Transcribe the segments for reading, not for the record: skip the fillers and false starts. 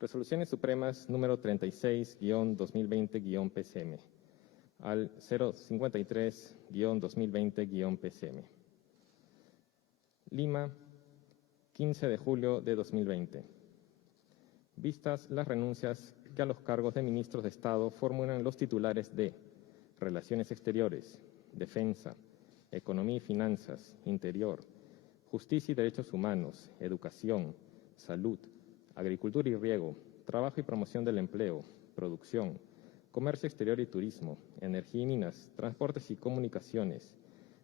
Resoluciones Supremas número 36-2020-PCM al 053-2020-PCM. Lima, 15 de julio de 2020. Vistas las renuncias que a los cargos de ministros de Estado formulan los titulares de Relaciones Exteriores, Defensa, Economía y Finanzas, Interior, Justicia y Derechos Humanos, Educación, Salud, Agricultura y Riego, Trabajo y Promoción del Empleo, Producción, Comercio Exterior y Turismo, Energía y Minas, Transportes y Comunicaciones,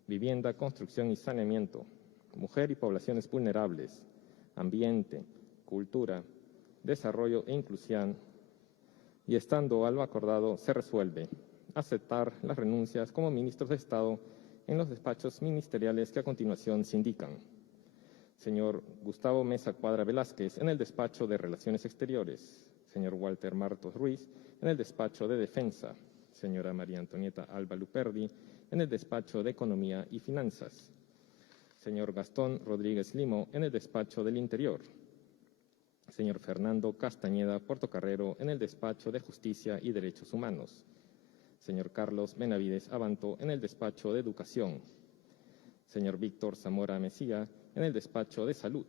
Vivienda, Construcción y Saneamiento, Mujer y Poblaciones Vulnerables, Ambiente, Cultura, Desarrollo e Inclusión, y estando algo acordado, se resuelve aceptar las renuncias como ministros de Estado en los despachos ministeriales que a continuación se indican. Señor Gustavo Mesa Cuadra Velázquez, en el despacho de Relaciones Exteriores. Señor Walter Martos Ruiz, en el despacho de Defensa. Señora María Antonieta Alba Luperdi, en el despacho de Economía y Finanzas. Señor Gastón Rodríguez Limo, en el despacho del Interior. Señor Fernando Castañeda Portocarrero, en el despacho de Justicia y Derechos Humanos. Señor Carlos Benavides Abanto, en el despacho de Educación. Señor Víctor Zamora Mesía, en el despacho de Salud.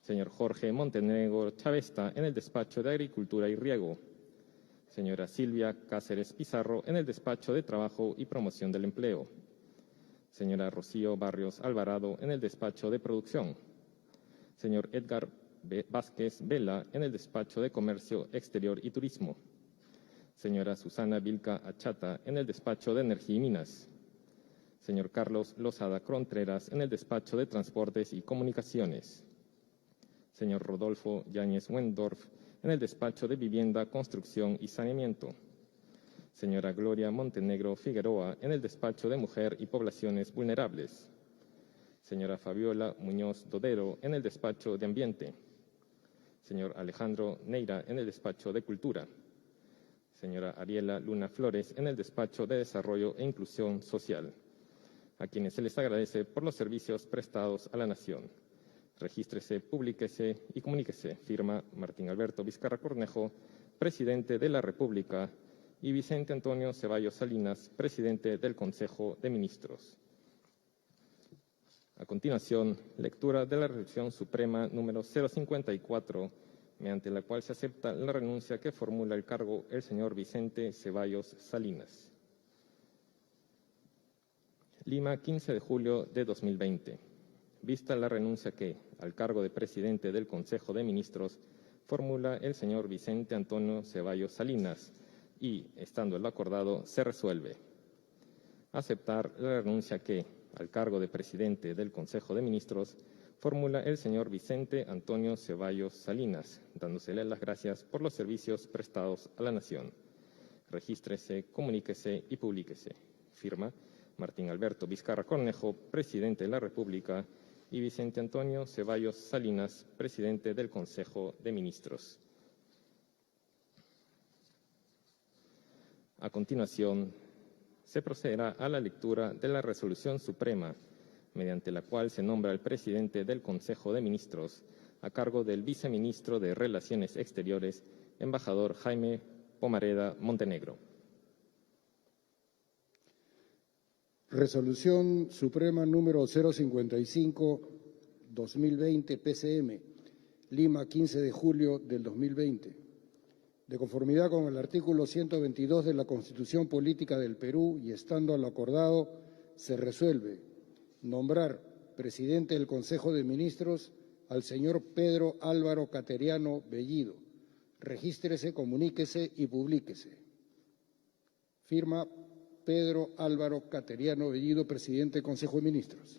Señor Jorge Montenegro Chavesta, en el despacho de Agricultura y Riego. Señora Silvia Cáceres Pizarro, en el despacho de Trabajo y Promoción del Empleo. Señora Rocío Barrios Alvarado, en el despacho de Producción. Señor Edgar Vázquez Vela, en el despacho de Comercio Exterior y Turismo. Señora Susana Vilca Achata, en el despacho de Energía y Minas. Señor Carlos Lozada Contreras, en el despacho de Transportes y Comunicaciones. Señor Rodolfo Yáñez Wendorf, en el despacho de Vivienda, Construcción y Saneamiento. Señora Gloria Montenegro Figueroa, en el despacho de Mujer y Poblaciones Vulnerables. Señora Fabiola Muñoz Dodero, en el despacho de Ambiente. Señor Alejandro Neira, en el despacho de Cultura. Señora Ariela Luna Flores, en el despacho de Desarrollo e Inclusión Social, a quienes se les agradece por los servicios prestados a la Nación. Regístrese, publíquese y comuníquese. Firma Martín Alberto Vizcarra Cornejo, Presidente de la República, y Vicente Antonio Ceballos Salinas, Presidente del Consejo de Ministros. A continuación, lectura de la Resolución Suprema número 054, mediante la cual se acepta la renuncia que formula el cargo el señor Vicente Ceballos Salinas. Lima, 15 de julio de 2020. Vista la renuncia que, al cargo de Presidente del Consejo de Ministros, formula el señor Vicente Antonio Ceballos Salinas y, estando lo acordado, se resuelve aceptar la renuncia que, al cargo de Presidente del Consejo de Ministros, formula el señor Vicente Antonio Ceballos Salinas, dándosele las gracias por los servicios prestados a la Nación. Regístrese, comuníquese y publíquese. Firma Martín Alberto Vizcarra Cornejo, Presidente de la República, y Vicente Antonio Ceballos Salinas, Presidente del Consejo de Ministros. A continuación, se procederá a la lectura de la Resolución Suprema, mediante la cual se nombra al Presidente del Consejo de Ministros a cargo del Viceministro de Relaciones Exteriores, embajador Jaime Pomareda Montenegro. Resolución Suprema número 055-2020 PCM, Lima, 15 de julio del 2020. De conformidad con el artículo 122 de la Constitución Política del Perú y estando a lo acordado, se resuelve nombrar presidente del Consejo de Ministros al señor Pedro Álvaro Cateriano Bellido. Regístrese, comuníquese y publíquese. Firma Pedro Álvaro Cateriano Bellido, presidente del Consejo de Ministros.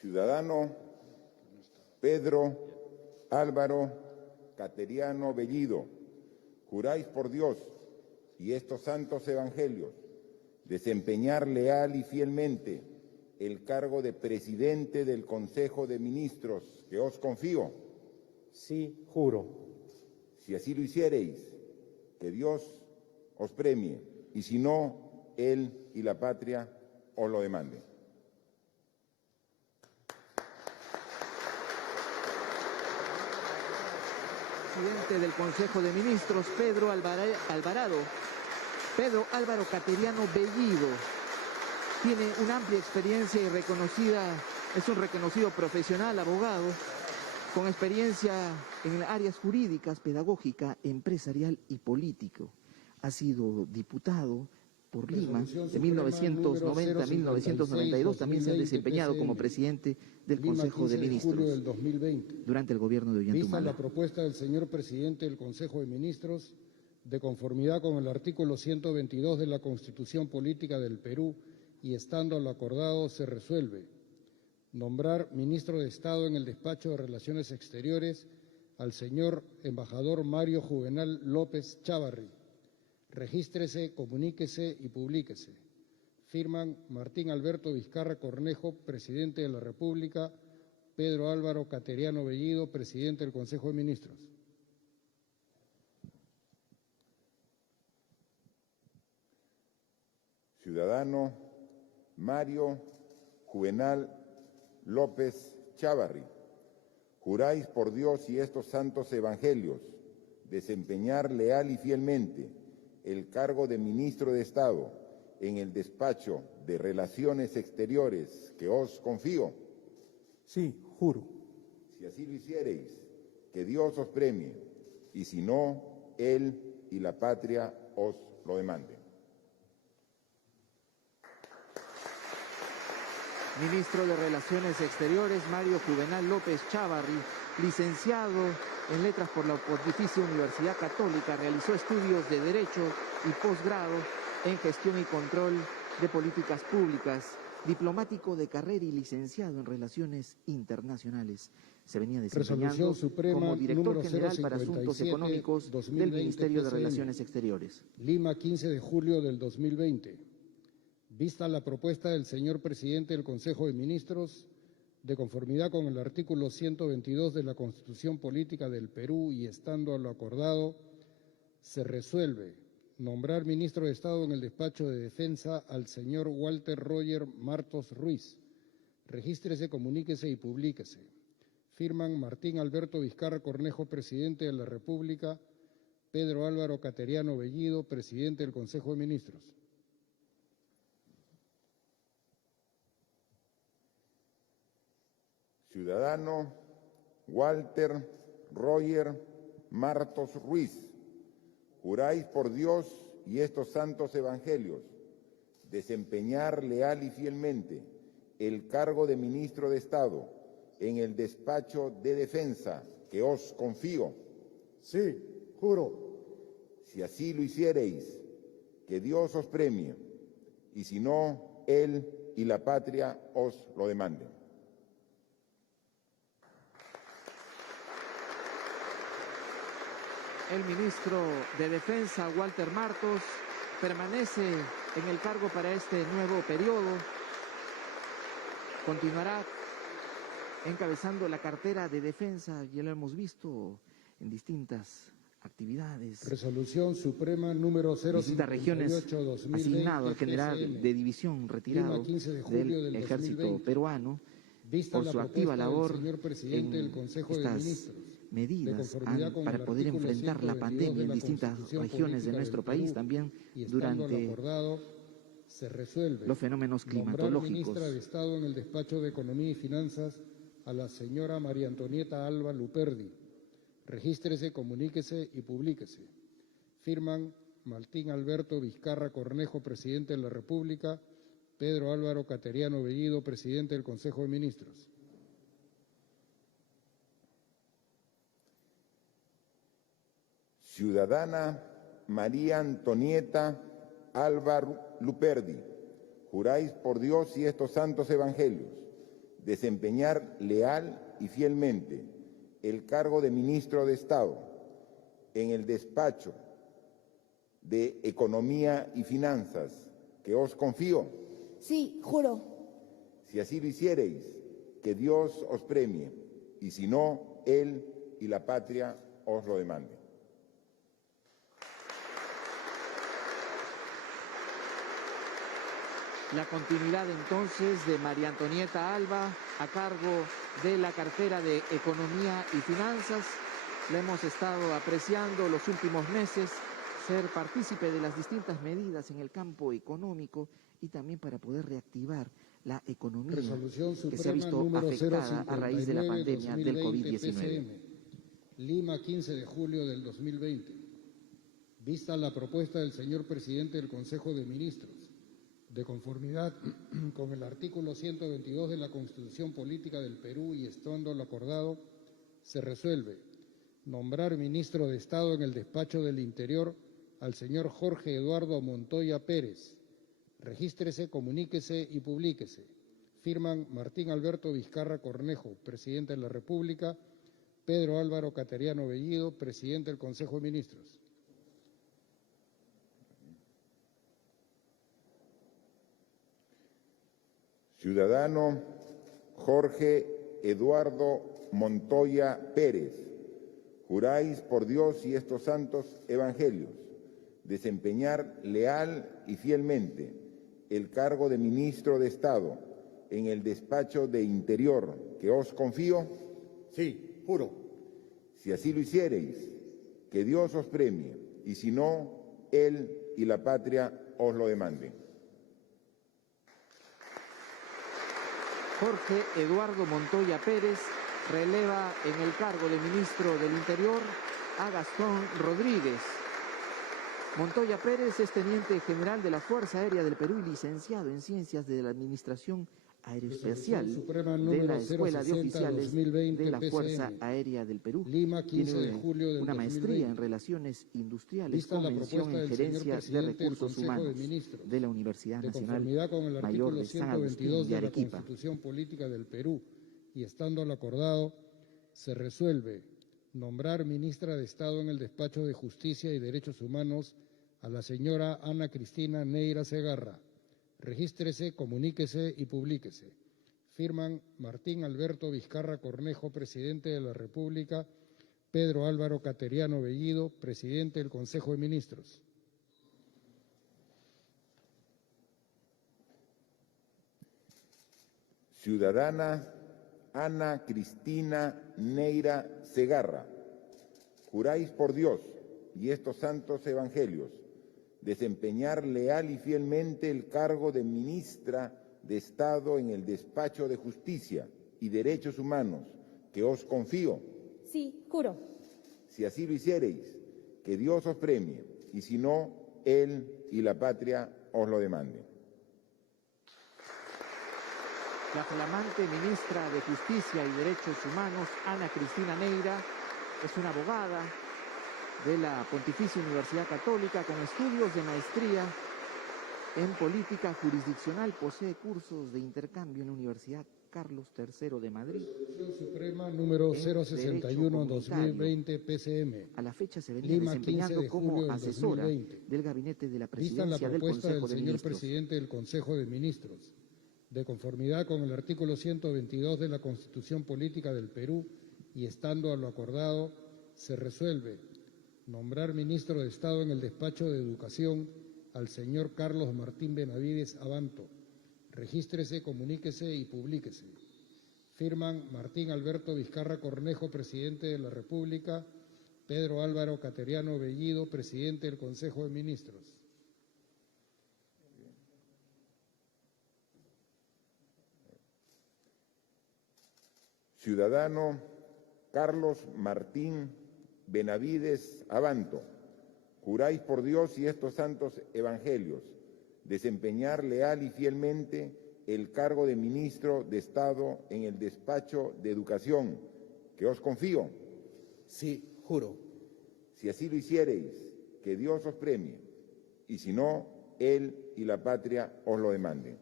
Ciudadano Pedro Álvaro Cateriano Bellido, juráis por Dios y estos santos evangelios desempeñar leal y fielmente el cargo de Presidente del Consejo de Ministros que os confío. Sí, juro. Si así lo hiciereis, que Dios os premie, y si no, él y la patria os lo demanden. Presidente del Consejo de Ministros, Pedro Álvaro Cateriano Bellido. Tiene una amplia experiencia y es un reconocido profesional, abogado, con experiencia en áreas jurídicas, pedagógica, empresarial y político. Ha sido diputado por Lima de 1990 a 1992. También se ha desempeñado como presidente del Consejo de Ministros durante el gobierno de Vista Ollantaytamala. la propuesta del señor presidente del Consejo de Ministros, de conformidad con el artículo 122 de la Constitución Política del Perú y estando lo acordado, se resuelve nombrar ministro de Estado en el Despacho de Relaciones Exteriores al señor embajador Mario Juvenal López Chávarri. Regístrese, comuníquese y publíquese. Firman Martín Alberto Vizcarra Cornejo, presidente de la República, Pedro Álvaro Cateriano Bellido, presidente del Consejo de Ministros. Ciudadano Mario Juvenal López Chávarri, juráis por Dios y estos santos evangelios desempeñar leal y fielmente el cargo de ministro de Estado en el despacho de Relaciones Exteriores que os confío. Sí, juro. Si así lo hiciereis, que Dios os premie, y si no, él y la patria os lo demanden. Ministro de Relaciones Exteriores, Mario Juvenal López Chávarri, licenciado en Letras por la Pontificia Universidad Católica, realizó estudios de Derecho y posgrado en Gestión y Control de Políticas Públicas, diplomático de carrera y licenciado en Relaciones Internacionales. Se venía desempeñando como director general para asuntos económicos del Ministerio de Relaciones Exteriores. Lima, 15 de julio del 2020. Vista la propuesta del señor presidente del Consejo de Ministros, de conformidad con el artículo 122 de la Constitución Política del Perú y estando a lo acordado, se resuelve nombrar ministro de Estado en el Despacho de Defensa al señor Walter Roger Martos Ruiz. Regístrese, comuníquese y publíquese. Firman Martín Alberto Vizcarra Cornejo, presidente de la República, Pedro Álvaro Cateriano Bellido, presidente del Consejo de Ministros. Ciudadano Walter Roger Martos Ruiz, juráis por Dios y estos santos evangelios desempeñar leal y fielmente el cargo de ministro de Estado en el despacho de Defensa que os confío. Sí, juro. Si así lo hiciereis, que Dios os premie, y si no, él y la patria os lo demanden. El ministro de Defensa, Walter Martos, permanece en el cargo para este nuevo periodo. Continuará encabezando la cartera de defensa, ya lo hemos visto en distintas actividades. Resolución Suprema número 058-2020, asignado al general de división retirado del ejército peruano por su activa labor en estas medidas para poder enfrentar la pandemia en distintas regiones de nuestro país, también durante los fenómenos climatológicos. Ministra de Estado en el Despacho de Economía y Finanzas a la señora María Antonieta Alba Luperdi. Regístrese, comuníquese y publíquese. Firman Martín Alberto Vizcarra Cornejo, presidente de la República, Pedro Álvaro Cateriano Bellido, presidente del Consejo de Ministros. Ciudadana María Antonieta Alba Luperdi, juráis por Dios y estos santos evangelios desempeñar leal y fielmente el cargo de ministro de Estado en el despacho de Economía y Finanzas que os confío. Sí, juro. Si así lo hiciereis, que Dios os premie, y si no, él y la patria os lo demanden. La continuidad entonces de María Antonieta Alba a cargo de la cartera de Economía y Finanzas. La hemos estado apreciando los últimos meses, ser partícipe de las distintas medidas en el campo económico y también para poder reactivar la economía que se ha visto afectada a raíz de la pandemia del COVID-19. Lima, 15 de julio del 2020. Vista la propuesta del señor presidente del Consejo de Ministros, de conformidad con el artículo 122 de la Constitución Política del Perú y estando lo acordado, se resuelve nombrar ministro de Estado en el Despacho del Interior al señor Jorge Eduardo Montoya Pérez. Regístrese, comuníquese y publíquese. Firman Martín Alberto Vizcarra Cornejo, presidente de la República, Pedro Álvaro Cateriano Bellido, presidente del Consejo de Ministros. Ciudadano Jorge Eduardo Montoya Pérez, juráis por Dios y estos santos evangelios desempeñar leal y fielmente el cargo de ministro de Estado en el despacho de Interior que os confío. Sí, juro. Si así lo hiciereis, que Dios os premie, y si no, Él y la patria os lo demanden. Jorge Eduardo Montoya Pérez releva en el cargo de ministro del Interior a Gastón Rodríguez. Montoya Pérez es teniente general de la Fuerza Aérea del Perú y licenciado en Ciencias de la Administración Aeroespacial de la Escuela de Oficiales de la Fuerza Aérea del Perú. Lima, 15 de julio del una 2020. maestría en Relaciones Industriales, Vista la Convención propuesta en del Gerencia señor de presidente del Recursos Consejo Humanos de Ministros, de la Universidad de Nacional conformidad con el Mayor artículo de San Agustín 122 de de la Arequipa. Constitución Política del Perú y estando lo acordado, se resuelve nombrar ministra de Estado en el Despacho de Justicia y Derechos Humanos a la señora Ana Cristina Neira Segarra. Regístrese, comuníquese y publíquese. Firman Martín Alberto Vizcarra Cornejo, presidente de la República, Pedro Álvaro Cateriano Bellido, presidente del Consejo de Ministros. Ciudadana Ana Cristina Neira Segarra, juráis por Dios y estos santos evangelios desempeñar leal y fielmente el cargo de ministra de Estado en el Despacho de Justicia y Derechos Humanos que os confío. Sí, juro. Si así lo hiciereis, que Dios os premie, y si no, Él y la patria os lo demanden. La flamante ministra de Justicia y Derechos Humanos, Ana Cristina Neira, es una abogada de la Pontificia Universidad Católica con estudios de maestría en política jurisdiccional. Posee cursos de intercambio en la Universidad Carlos III de Madrid. Resolución Suprema número 061/2020 PCM. A la fecha se venía Lima, desempeñando 15 de como julio del asesora 2020. del gabinete de la Vista la presidencia del propuesta Consejo del de señor Ministros. presidente del Consejo de Ministros, de conformidad con el artículo 122 de la Constitución Política del Perú y estando a lo acordado, se resuelve nombrar ministro de Estado en el Despacho de Educación al señor Carlos Martín Benavides Abanto. Regístrese, comuníquese y publíquese. Firman Martín Alberto Vizcarra Cornejo, presidente de la República, Pedro Álvaro Cateriano Bellido, presidente del Consejo de Ministros. Ciudadano Carlos Martín Benavides Abanto, juráis por Dios y estos santos evangelios desempeñar leal y fielmente el cargo de ministro de Estado en el Despacho de Educación que os confío. Sí, juro. Si así lo hiciereis, que Dios os premie, y si no, Él y la patria os lo demanden.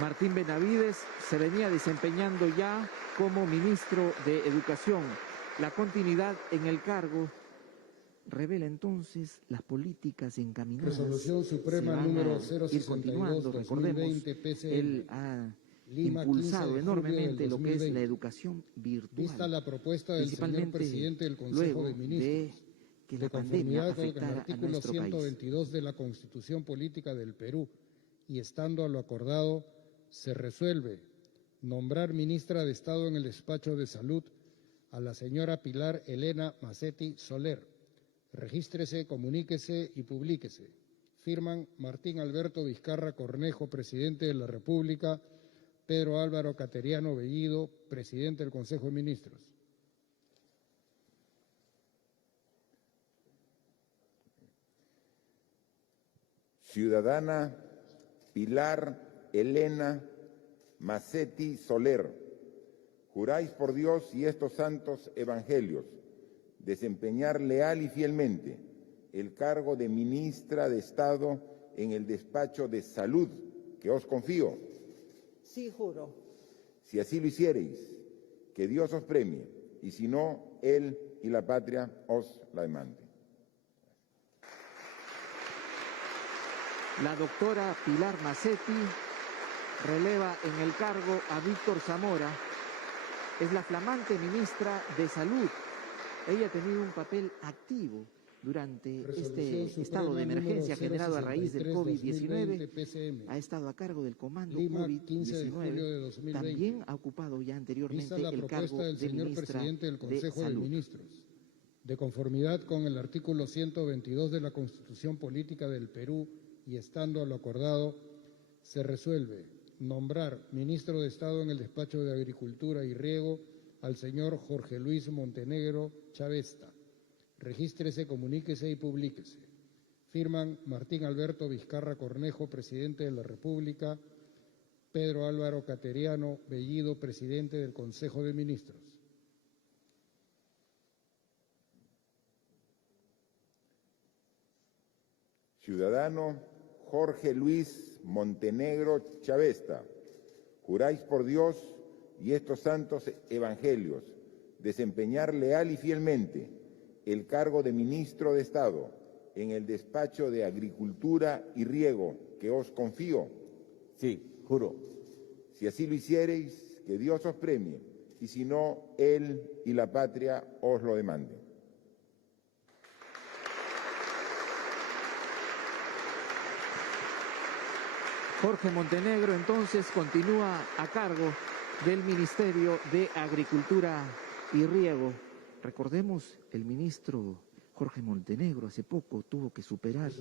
Martín Benavides se venía desempeñando ya como ministro de Educación. La continuidad en el cargo revela entonces las políticas encaminadas. Resolución Suprema número 062/2020 Recordemos, PCM. él ha Lima, 15 impulsado de julio enormemente del lo que es 2020. la educación virtual. Vista la propuesta del señor principalmente presidente del Consejo luego de Ministros, que de la pandemia conformidad con el afectara a artículo nuestro país. 122 de la Constitución Política del Perú, y estando a lo acordado, se resuelve nombrar ministra de Estado en el despacho de Salud a la señora Pilar Elena Macetti Soler. Regístrese, comuníquese y publíquese. Firman Martín Alberto Vizcarra Cornejo, presidente de la República, Pedro Álvaro Cateriano Bellido, presidente del Consejo de Ministros. Ciudadana Pilar Elena Macetti Soler, juráis por Dios y estos santos evangelios desempeñar leal y fielmente el cargo de ministra de Estado en el despacho de Salud que os confío. Sí, juro. Si así lo hiciereis, que Dios os premie, y si no, Él y la patria os la demanden. La doctora Pilar Macetti releva en el cargo a Víctor Zamora. Es la flamante ministra de Salud. Ella ha tenido un papel activo durante este estado de emergencia generado a raíz del COVID-19. Ha estado a cargo del comando COVID-19. También ha ocupado ya anteriormente el cargo de ministra del Consejo de de Salud. Ministros. De conformidad con el artículo 122 de la Constitución Política del Perú y estando a lo acordado, se resuelve nombrar ministro de Estado en el despacho de Agricultura y Riego al señor Jorge Luis Montenegro Chavesta. Regístrese, comuníquese y publíquese. Firman Martín Alberto Vizcarra Cornejo, presidente de la República, Pedro Álvaro Cateriano Bellido, presidente del Consejo de Ministros. Ciudadano Jorge Luis Montenegro Chavesta, juráis por Dios y estos santos evangelios desempeñar leal y fielmente el cargo de ministro de Estado en el despacho de Agricultura y Riego que os confío. Sí, juro. Si así lo hiciereis, que Dios os premie, y si no, Él y la patria os lo demanden. Jorge Montenegro entonces continúa a cargo del Ministerio de Agricultura y Riego. Recordemos, el ministro Jorge Montenegro hace poco tuvo que superar,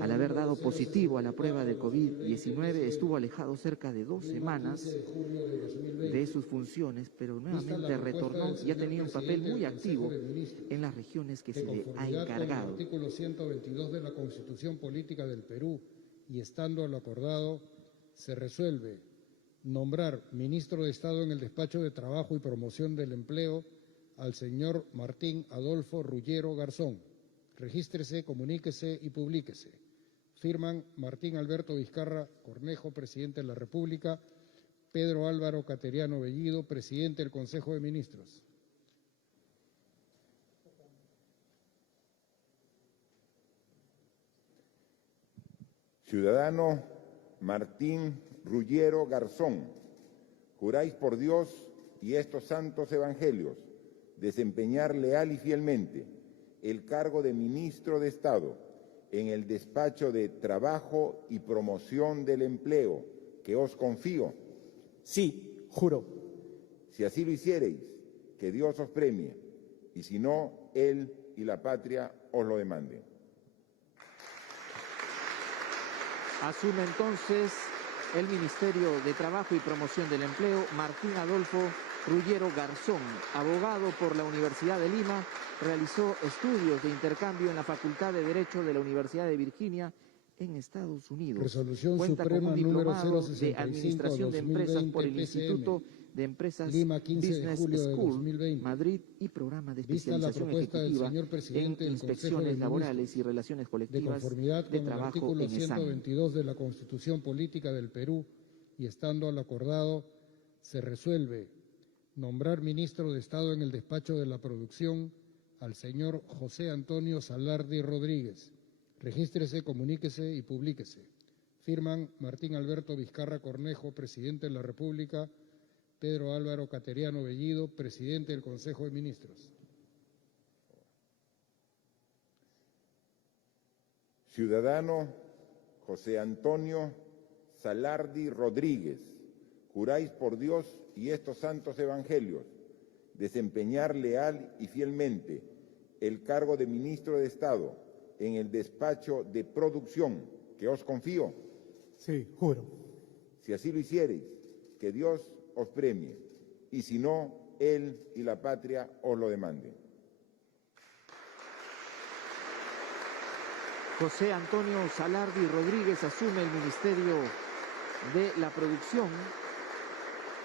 al haber dado positivo a la prueba de COVID-19, estuvo alejado cerca de 2 semanas de sus funciones, pero nuevamente retornó y ha tenido un papel muy activo en las regiones que se le ha encargado. Con el artículo 122 de la Constitución Política del Perú y estando a lo acordado, se resuelve nombrar ministro de Estado en el despacho de Trabajo y Promoción del Empleo al señor Martín Adolfo Ruggiero Garzón. Regístrese, comuníquese y publíquese. Firman Martín Alberto Vizcarra Cornejo, presidente de la República, Pedro Álvaro Cateriano Bellido, presidente del Consejo de Ministros. Ciudadano Martín Ruggiero Garzón, juráis por Dios y estos santos evangelios desempeñar leal y fielmente el cargo de ministro de Estado en el despacho de Trabajo y Promoción del Empleo que os confío. Sí, juro. Si así lo hiciereis, que Dios os premie, y si no, Él y la patria os lo demanden. Asume entonces el Ministerio de Trabajo y Promoción del Empleo Martín Adolfo Ruggiero Garzón, abogado por la Universidad de Lima, realizó estudios de intercambio en la Facultad de Derecho de la Universidad de Virginia en Estados Unidos. Resolución Cuenta Suprema con un número diplomado 065/2020 de Administración de Empresas por el PCM, Instituto de Empresas Lima, 15 de Business julio de School, 2020. Madrid, y programa de Vista la especialización propuesta del ejecutiva señor en presidente del Consejo de inspecciones laborales Ministros, y relaciones de colectivas conformidad de con el trabajo artículo en ESAN. 122 de la Constitución Política del Perú y estando al acordado, se resuelve nombrar ministro de Estado en el despacho de la producción al señor José Antonio Salardi Rodríguez. Regístrese, comuníquese y publíquese. Firman Martín Alberto Vizcarra Cornejo, presidente de la República, Pedro Álvaro Cateriano Bellido, presidente del Consejo de Ministros. Ciudadano José Antonio Salardi Rodríguez, juráis por Dios y estos santos evangelios desempeñar leal y fielmente el cargo de ministro de Estado en el despacho de producción que os confío. Sí, juro. Si así lo hiciereis, que Dios os premie, y si no, Él y la patria os lo demanden. José Antonio Salardi Rodríguez asume el Ministerio de la Producción.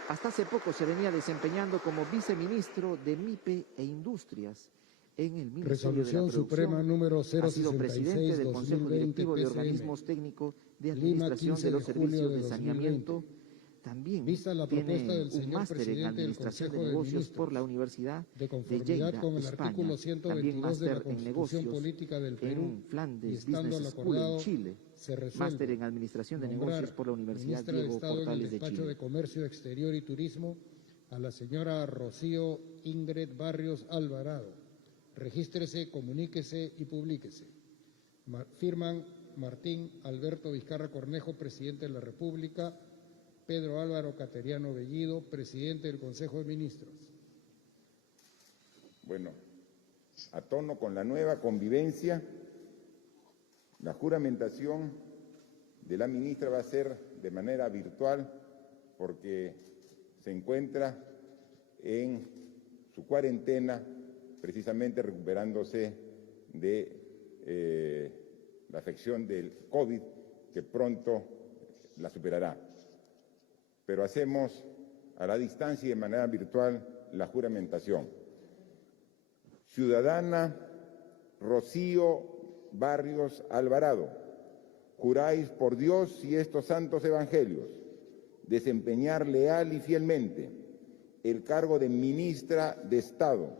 Hasta hace poco se venía desempeñando como viceministro de MIPE e Industrias en el Ministerio Resolución de la Producción. Suprema número 066, ha sido presidente del Consejo 2020, Directivo de PCM. Organismos Técnicos de Lima, Administración 15 de los de julio Servicios de de Saneamiento. 2020. También Vista la tiene propuesta del un señor máster en presidente del Administración de Consejo de Negocios Ministros, por la Universidad de de conformidad Lleida, con el España. artículo También 122 de la máster en Constitución Negocios Política del Perú en y Flandes estando Business al School acordado, en Chile. se resuelve Máster en Administración de nombrar Negocios por la Universidad ministra de Diego Estado en el Portales de Despacho Chile. de Comercio Exterior y Turismo a la señora Rocío Ingrid Barrios Alvarado. Regístrese, comuníquese y publíquese. Firman Martín Alberto Vizcarra Cornejo, presidente de la República, Pedro Álvaro Cateriano Bellido, presidente del Consejo de Ministros. Bueno, a tono con la nueva convivencia, la juramentación de la ministra va a ser de manera virtual porque se encuentra en su cuarentena, precisamente recuperándose de la afección del COVID, que pronto la superará. Pero hacemos a la distancia y de manera virtual la juramentación. Ciudadana Rocío Barrios Alvarado, juráis por Dios y estos santos evangelios desempeñar leal y fielmente el cargo de ministra de Estado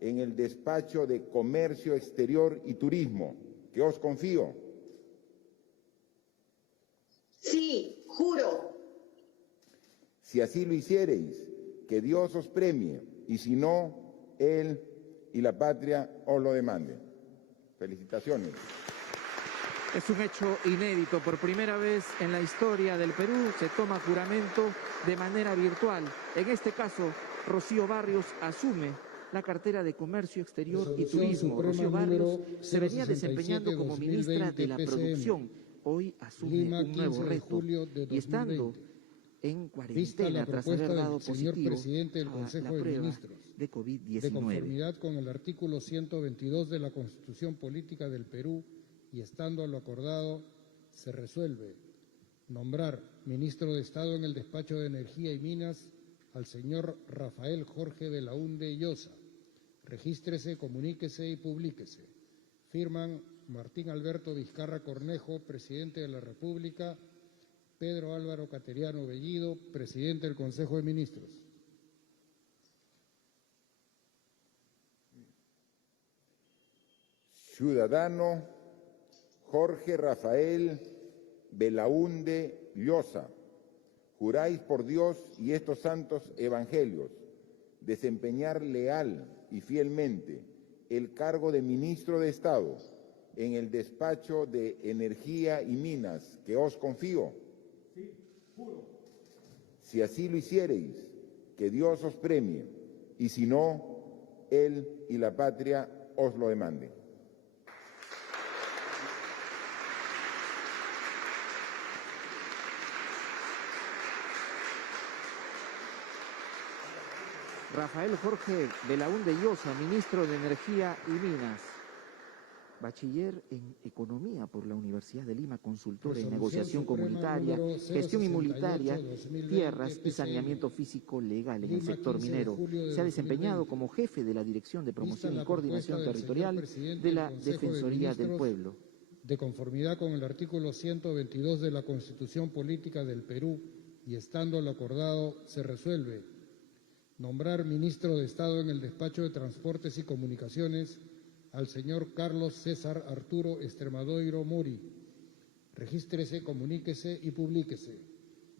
en el Despacho de Comercio Exterior y Turismo, que os confío. Sí, juro. Si así lo hiciereis, que Dios os premie, y si no, Él y la patria os lo demanden. Felicitaciones. Es un hecho inédito. Por primera vez en la historia del Perú se toma juramento de manera virtual. En este caso, Rocío Barrios asume la cartera de Comercio Exterior y Turismo. Rocío Barrios se venía desempeñando como ministra de la Producción. Hoy asume un nuevo reto y estando en cuarentena tras haber dado positivo a la prueba de COVID-19. De conformidad con el artículo 122 de la Constitución Política del Perú y estando a lo acordado, se resuelve nombrar ministro de Estado en el Despacho de Energía y Minas al señor Rafael Jorge Belaúnde Llosa. Regístrese, comuníquese y publíquese. Firman Martín Alberto Vizcarra Cornejo, presidente de la República, Pedro Álvaro Cateriano Bellido, presidente del Consejo de Ministros. Ciudadano Jorge Rafael Belaúnde Llosa, juráis por Dios y estos santos evangelios desempeñar leal y fielmente el cargo de ministro de Estado en el Despacho de Energía y Minas, que os confío. Sí, juro. Si así lo hiciereis, que Dios os premie, y si no, Él y la patria os lo demanden. Rafael Jorge Belaúnde Llosa, ministro de Energía y Minas. Bachiller en Economía por la Universidad de Lima, consultor en negociación comunitaria, gestión inmunitaria, tierras y saneamiento físico legal en el sector minero. Se ha desempeñado como jefe de la Dirección de Promoción y Coordinación Territorial de la Defensoría del Pueblo. De conformidad con el artículo 122 de la Constitución Política del Perú y estando lo acordado, se resuelve nombrar ministro de Estado en el Despacho de Transportes y Comunicaciones al señor Carlos César Arturo Extremadoiro Mori. Regístrese, comuníquese y publíquese.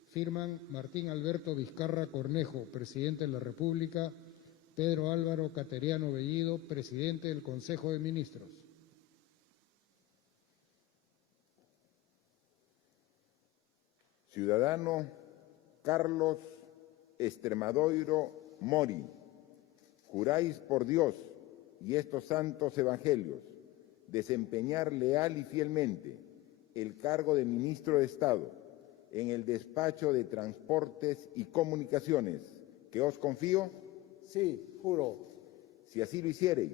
Firman Martín Alberto Vizcarra Cornejo, presidente de la República, Pedro Álvaro Cateriano Bellido, presidente del Consejo de Ministros. Ciudadano Carlos Extremadoiro Mori, juráis por Dios y estos santos evangelios desempeñar leal y fielmente el cargo de Ministro de Estado en el Despacho de Transportes y Comunicaciones que os confío. Sí, juro. Si así lo hiciereis,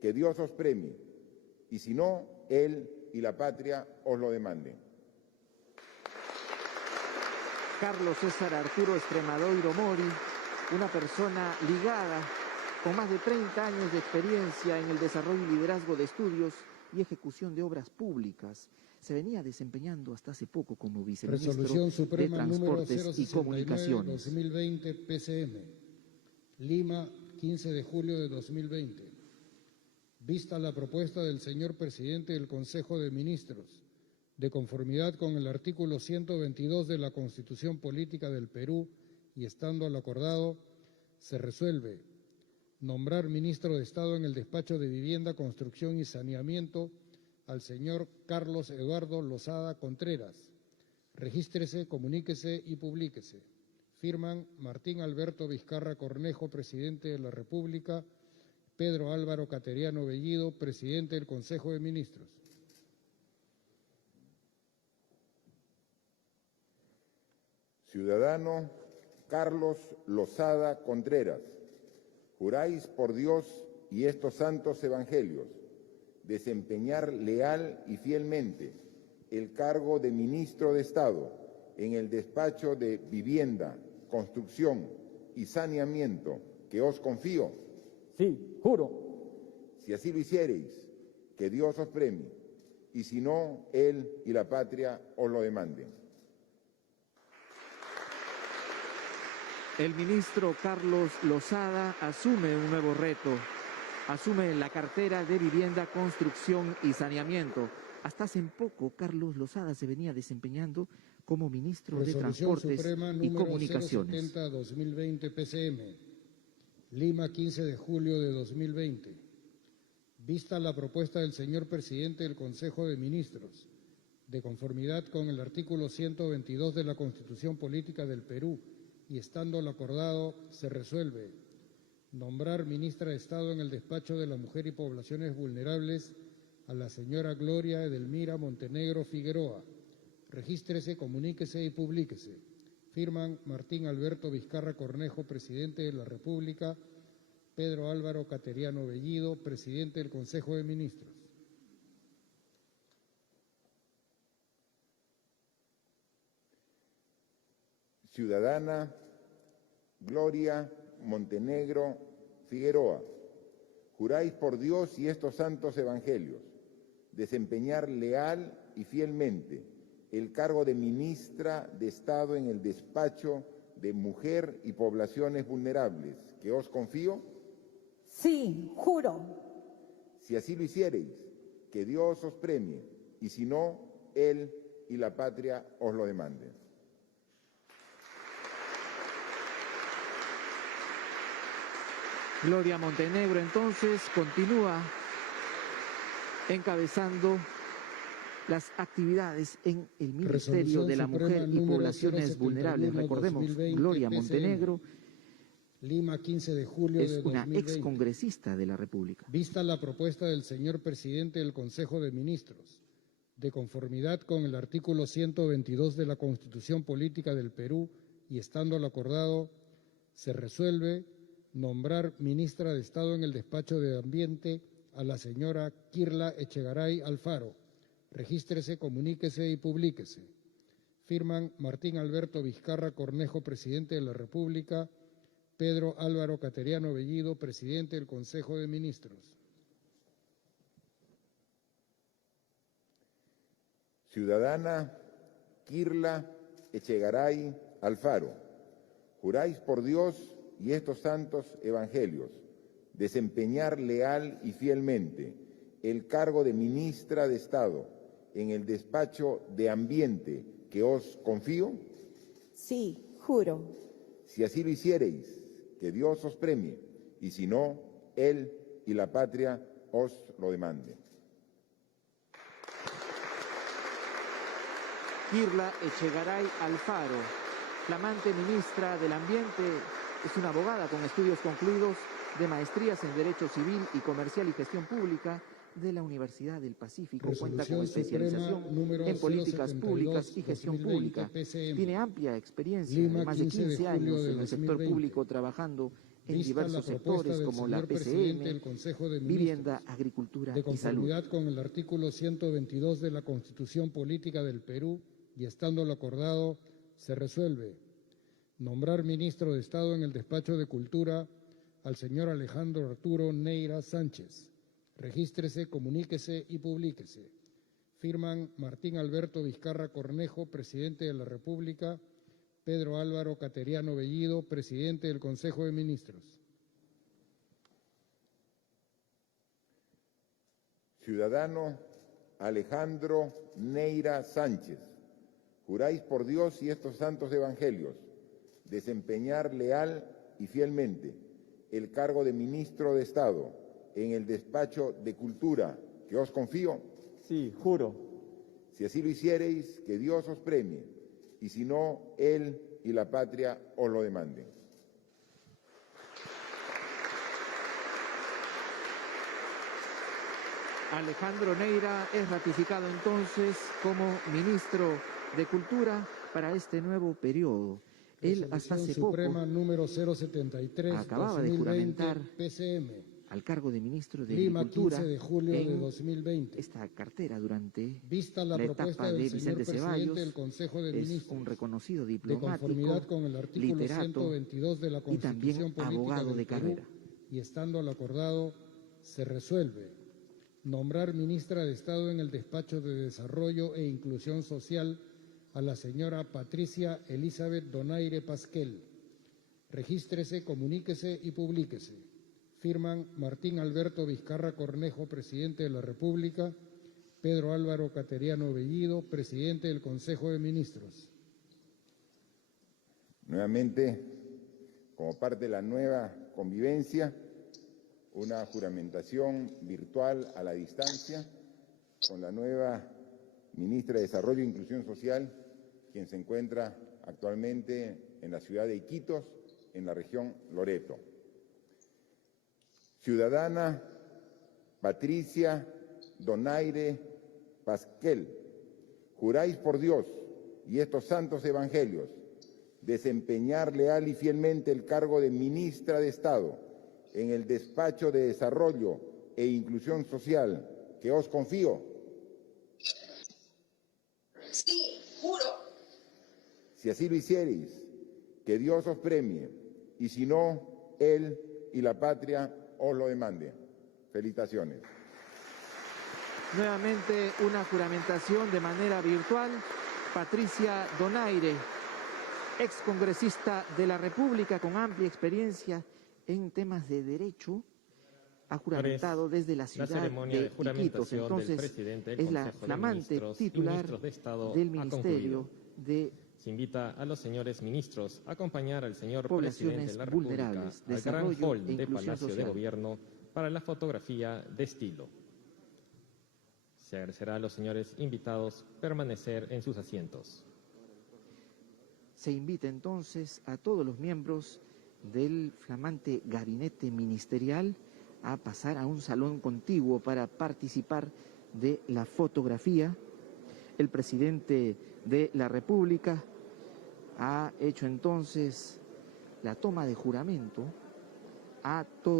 que Dios os premie, y si no, Él y la patria os lo demanden. Carlos César Arturo Extremadoiro Mori, una persona ligada con más de 30 años de experiencia en el desarrollo y liderazgo de estudios y ejecución de obras públicas. Se venía desempeñando hasta hace poco como viceministro Resolución Suprema de Transportes y Comunicaciones. 2020 PCM, Lima, 15 de julio de 2020. Vista la propuesta del señor presidente del Consejo de Ministros, de conformidad con el artículo 122 de la Constitución Política del Perú y estando al acordado, se resuelve nombrar ministro de Estado en el Despacho de Vivienda, Construcción y Saneamiento al señor Carlos Eduardo Lozada Contreras. Regístrese, comuníquese y publíquese. Firman Martín Alberto Vizcarra Cornejo, presidente de la República, Pedro Álvaro Cateriano Bellido, presidente del Consejo de Ministros. Ciudadano Carlos Lozada Contreras, juráis por Dios y estos santos evangelios desempeñar leal y fielmente el cargo de Ministro de Estado en el Despacho de Vivienda, Construcción y Saneamiento que os confío. Sí, juro. Si así lo hiciereis, que Dios os premie, y si no, Él y la patria os lo demanden. El ministro Carlos Lozada asume un nuevo reto. Asume la cartera de Vivienda, Construcción y Saneamiento. Hasta hace poco, Carlos Lozada se venía desempeñando como ministro de Transportes y Comunicaciones. 070-2020 PCM, Lima, 15 de julio de 2020. Vista la propuesta del señor presidente del Consejo de Ministros, de conformidad con el artículo 122 de la Constitución Política del Perú y estando lo acordado, se resuelve nombrar ministra de Estado en el Despacho de la Mujer y Poblaciones Vulnerables a la señora Gloria Edelmira Montenegro Figueroa. Regístrese, comuníquese y publíquese. Firman Martín Alberto Vizcarra Cornejo, presidente de la República, Pedro Álvaro Cateriano Bellido, presidente del Consejo de Ministros. Ciudadana Gloria Montenegro Figueroa, juráis por Dios y estos santos evangelios desempeñar leal y fielmente el cargo de Ministra de Estado en el Despacho de Mujer y Poblaciones Vulnerables que os confío. Sí, juro. Si así lo hiciereis, que Dios os premie, y si no, Él y la patria os lo demanden. Gloria Montenegro entonces continúa encabezando las actividades en el Ministerio de la Mujer y Poblaciones Vulnerables. Recordemos, Gloria Montenegro Lima, 15 de julio es de una 2020. excongresista de la República. Vista la propuesta del señor presidente del Consejo de Ministros, de conformidad con el artículo 122 de la Constitución Política del Perú y estando al acordado, se resuelve nombrar ministra de Estado en el Despacho de Ambiente a la señora Kirla Echegaray Alfaro. Regístrese, comuníquese y publíquese. Firman Martín Alberto Vizcarra Cornejo, presidente de la República, Pedro Álvaro Cateriano Bellido, presidente del Consejo de Ministros. Ciudadana Kirla Echegaray Alfaro, juráis por Dios y estos santos evangelios desempeñar leal y fielmente el cargo de Ministra de Estado en el despacho de Ambiente que os confío? Sí, juro. Si así lo hiciereis, que Dios os premie, y si no, Él y la patria os lo demanden. Kirla Echegaray Alfaro, flamante ministra del Ambiente, es una abogada con estudios concluidos de maestrías en Derecho Civil y Comercial y Gestión Pública de la Universidad del Pacífico. Cuenta con especialización en políticas públicas y gestión pública. Tiene amplia experiencia de más de 15 años en el sector público trabajando en diversos sectores como la PCM, vivienda, agricultura y salud. De conformidad con el artículo 122 de la Constitución Política del Perú y estando lo acordado, se resuelve nombrar ministro de Estado en el Despacho de Cultura al señor Alejandro Arturo Neira Sánchez. Regístrese, comuníquese y publíquese. Firman Martín Alberto Vizcarra Cornejo, presidente de la República, Pedro Álvaro Cateriano Bellido, presidente del Consejo de Ministros. Ciudadano Alejandro Neira Sánchez, juráis por Dios y estos santos evangelios desempeñar leal y fielmente el cargo de ministro de Estado en el despacho de Cultura que os confío. Sí, juro. Si así lo hiciereis, que Dios os premie, y si no, Él y la patria os lo demanden. Alejandro Neira es ratificado entonces como ministro de Cultura para este nuevo periodo. Él hasta hace poco Suprema número 073, acababa de 2020, juramentar PCM, al cargo de ministro de Lima, Agricultura 15 de julio de en 2020. esta cartera durante Vista la la propuesta etapa del de señor Vicente presidente Ceballos. del Consejo de Es Ministros, un reconocido de diplomático, conformidad con el artículo literato 122 de la y Constitución también Política abogado del de Perú, carrera. y estando lo acordado, se resuelve nombrar ministra de Estado en el Despacho de Desarrollo e Inclusión Social a la señora Patricia Elizabeth Donaire Pasquel. Regístrese, comuníquese y publíquese. Firman Martín Alberto Vizcarra Cornejo, presidente de la República, Pedro Álvaro Cateriano Bellido, presidente del Consejo de Ministros. Nuevamente, como parte de la nueva convivencia, una juramentación virtual a la distancia con la nueva ministra de Desarrollo e Inclusión Social, quien se encuentra actualmente en la ciudad de Iquitos, en la región Loreto. Ciudadana Patricia Donaire Pasquel, juráis por Dios y estos santos evangelios desempeñar leal y fielmente el cargo de ministra de Estado en el Despacho de Desarrollo e Inclusión Social que os confío. Sí, juro. Si así lo hiciereis, que Dios os premie, y si no, Él y la patria os lo demanden. Felicitaciones. Nuevamente una juramentación de manera virtual. Patricia Donaire, excongresista de la República con amplia experiencia en temas de derecho, ha juramentado desde la ciudad ceremonia de de juramentación Iquitos. Entonces, del presidente del es la Consejo de flamante Ministros y titular Ministros de Estado del ha Ministerio concluido. de Se invita a los señores ministros a acompañar al señor Poblaciones presidente de la República vulnerables, al gran desarrollo hall e de inclusión Palacio de social. Gobierno para la fotografía de estilo. Se agradecerá a los señores invitados permanecer en sus asientos. Se invita entonces a todos los miembros del flamante gabinete ministerial a pasar a un salón contiguo para participar de la fotografía. El presidente de la República ha hecho entonces la toma de juramento a todos